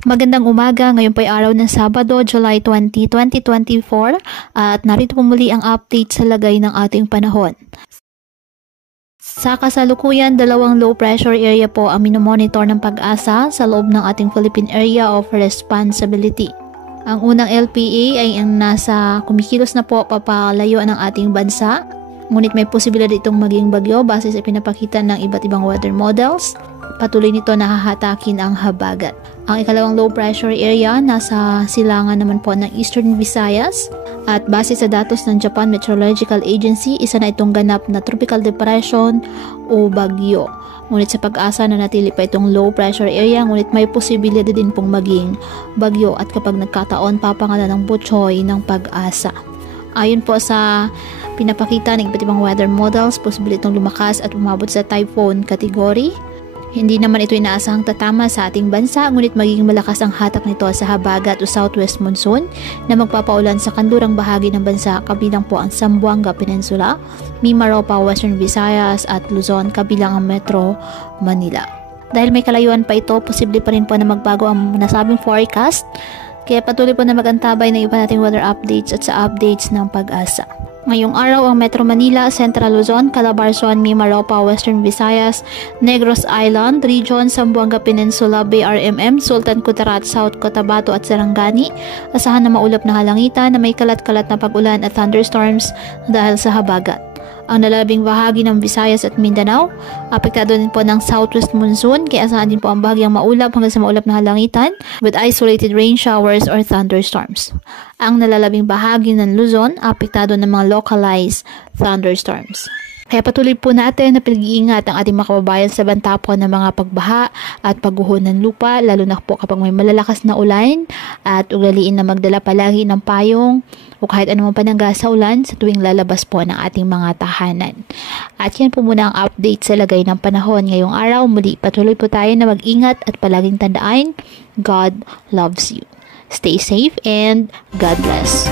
Magandang umaga, ngayon po ay araw ng Sabado, July 20, 2024 at narito po muli ang update sa lagay ng ating panahon. Sa kasalukuyan, dalawang low pressure area po ang minomonitor ng Pag-asa sa loob ng ating Philippine Area of Responsibility. Ang unang LPA ay ang nasa kumikilos na po papalayo ng ating bansa, ngunit may posibilidad itong maging bagyo base sa pinapakita ng iba't ibang weather models. Patuloy nito na hahatakin ang habagat. Ang ikalawang low pressure area nasa silangan naman po ng Eastern Visayas at base sa datos ng Japan Meteorological Agency, isa na itong ganap na tropical depression o bagyo. Ngunit sa Pag-asa na natili pa itong low pressure area, ngunit may posibilidad din pong maging bagyo at kapag nagkataon papangalan ng butchoy ng Pag-asa. Ayon po sa pinapakita ng iba't ibang weather models, posible itong lumakas at umabot sa typhoon category. Hindi naman ito inaasahang tatama sa ating bansa, ngunit magiging malakas ang hatak nito sa habagat o southwest monsoon na magpapaulan sa kanlurang bahagi ng bansa, kabilang po ang Zamboanga Peninsula, Mimaropa, Western Visayas at Luzon, kabilang ang Metro Manila. Dahil may kalayuan pa ito, posible pa rin po na magbago ang nasabing forecast, kaya patuloy po na mag-antabay ng iba nating weather updates at sa updates ng Pag-asa. Ngayong araw ang Metro Manila, Central Luzon, Calabarzon, Mimaropa, Western Visayas, Negros Island, Region, Zamboanga Peninsula, BRMM, Sultan Kudarat, South Cotabato at Sarangani. Asahan na maulap na halangitan na may kalat-kalat na pag-ulan at thunderstorms dahil sa habagat. Ang nalabing bahagi ng Visayas at Mindanao, apektado din po ng southwest monsoon, kaya asahan din po ang bahagyang maulap hanggang sa maulap na halangitan with isolated rain showers or thunderstorms. Ang nalalabing bahagi ng Luzon, apektado ng mga localized thunderstorms. Kaya patuloy po natin na pinag-iingat ang ating mga kababayan sa banta po ng mga pagbaha at pagguho ng lupa, lalo na po kapag may malalakas na ulan, at ugaliin na magdala palagi ng payong o kahit anumang panangga sa ulan sa tuwing lalabas po ng ating mga tahanan. At yan po muna ang update sa lagay ng panahon ngayong araw. Muli patuloy po tayo na mag-ingat at palaging tandaan, God loves you. Stay safe and God bless.